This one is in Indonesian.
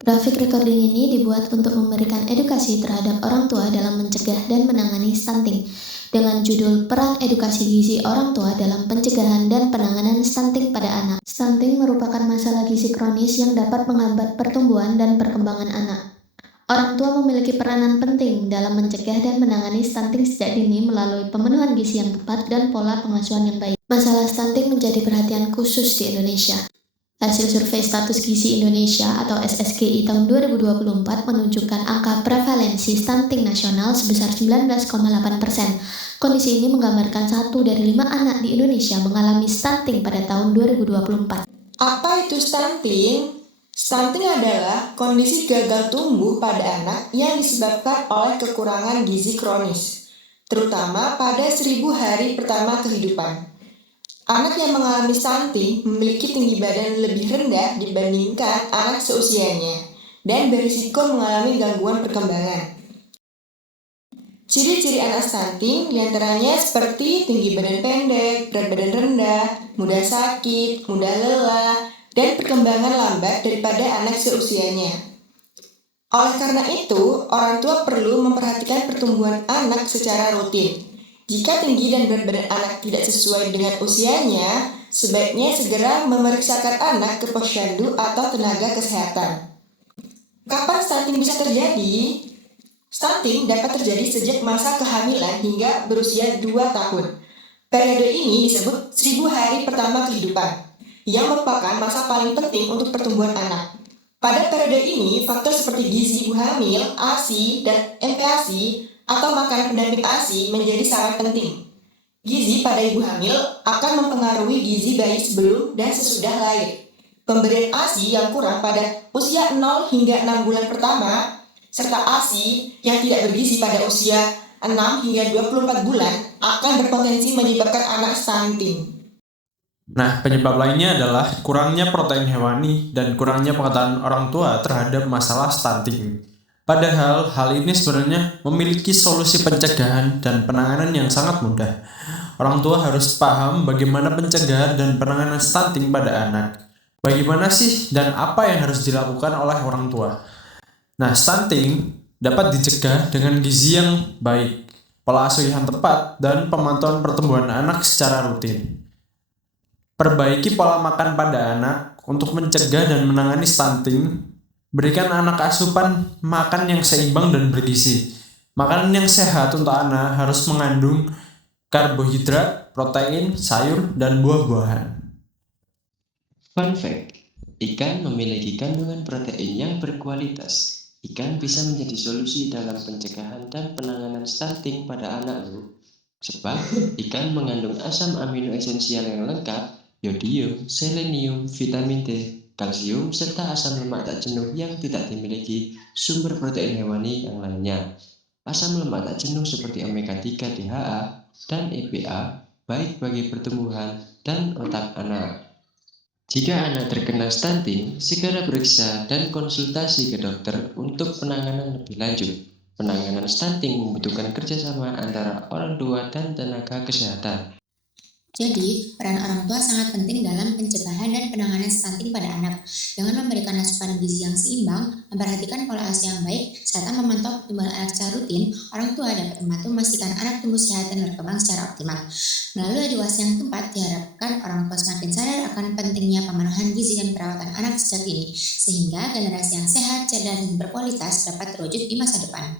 Grafik recording ini dibuat untuk memberikan edukasi terhadap orang tua dalam mencegah dan menangani stunting, dengan judul Peran Edukasi Gizi Orang Tua dalam Pencegahan dan Penanganan Stunting pada Anak. Stunting merupakan masalah gizi kronis yang dapat menghambat pertumbuhan dan perkembangan anak. Orang tua memiliki peranan penting dalam mencegah dan menangani stunting sejak dini melalui pemenuhan gizi yang tepat dan pola pengasuhan yang baik. Masalah stunting menjadi perhatian khusus di Indonesia. Hasil Survei Status Gizi Indonesia atau SSGI tahun 2024 menunjukkan angka prevalensi stunting nasional sebesar 19,8%. Kondisi ini menggambarkan 1 dari 5 anak di Indonesia mengalami stunting pada tahun 2024. Apa itu stunting? Stunting adalah kondisi gagal tumbuh pada anak yang disebabkan oleh kekurangan gizi kronis, terutama pada 1000 hari pertama kehidupan. Anak yang mengalami stunting memiliki tinggi badan lebih rendah dibandingkan anak seusianya dan berisiko mengalami gangguan perkembangan. Ciri-ciri anak stunting diantaranya seperti tinggi badan pendek, berat badan rendah, mudah sakit, mudah lelah, dan perkembangan lambat daripada anak seusianya. Oleh karena itu, orang tua perlu memperhatikan pertumbuhan anak secara rutin. Jika tinggi dan berat badan anak tidak sesuai dengan usianya, sebaiknya segera memeriksakan anak ke posyandu atau tenaga kesehatan. Kapan stunting bisa terjadi? Stunting dapat terjadi sejak masa kehamilan hingga berusia 2 tahun. Periode ini disebut 1000 hari pertama kehidupan, yang merupakan masa paling penting untuk pertumbuhan anak. Pada periode ini, faktor seperti gizi ibu hamil, ASI, dan MPASI atau makanan pendamping ASI menjadi sangat penting. Gizi pada ibu hamil akan mempengaruhi gizi bayi sebelum dan sesudah lahir. Pemberian ASI yang kurang pada usia 0 hingga 6 bulan pertama, serta ASI yang tidak bergizi pada usia 6 hingga 24 bulan akan berpotensi menyebabkan anak stunting. Nah, penyebab lainnya adalah kurangnya protein hewani dan kurangnya pengetahuan orang tua terhadap masalah stunting. Padahal hal ini sebenarnya memiliki solusi pencegahan dan penanganan yang sangat mudah. Orang tua harus paham bagaimana pencegahan dan penanganan stunting pada anak. Bagaimana sih dan apa yang harus dilakukan oleh orang tua? Nah, stunting dapat dicegah dengan gizi yang baik, pola asuh yang tepat, dan pemantauan pertumbuhan anak secara rutin. Perbaiki pola makan pada anak untuk mencegah dan menangani stunting. Berikan anak asupan makan yang seimbang dan bergizi. Makanan yang sehat untuk anak harus mengandung karbohidrat, protein, sayur, dan buah-buahan. Fun fact, ikan memiliki kandungan protein yang berkualitas. Ikan bisa menjadi solusi dalam pencegahan dan penanganan stunting pada anak loh. Sebab ikan mengandung asam amino esensial yang lengkap, yodium, selenium, vitamin D, kalsium, serta asam lemak tak jenuh yang tidak dimiliki sumber protein hewani yang lainnya. Asam lemak tak jenuh seperti omega 3 DHA dan EPA baik bagi pertumbuhan dan otak anak. Jika anak terkena stunting, segera periksa dan konsultasi ke dokter untuk penanganan lebih lanjut. Penanganan stunting membutuhkan kerjasama antara orang tua dan tenaga kesehatan. Jadi, peran orang tua sangat penting dalam pencegahan dan penanganan stunting pada anak. Dengan memberikan asupan gizi yang seimbang, memperhatikan pola asuh yang baik, serta memantau pertumbuhan anak secara rutin, orang tua dapat membantu memastikan anak tumbuh sehat dan berkembang secara optimal. Melalui edukasi yang tepat, diharapkan orang tua semakin sadar akan pentingnya pemenuhan gizi dan perawatan anak sejak dini, sehingga generasi yang sehat, cerdas, dan berkualitas dapat terwujud di masa depan.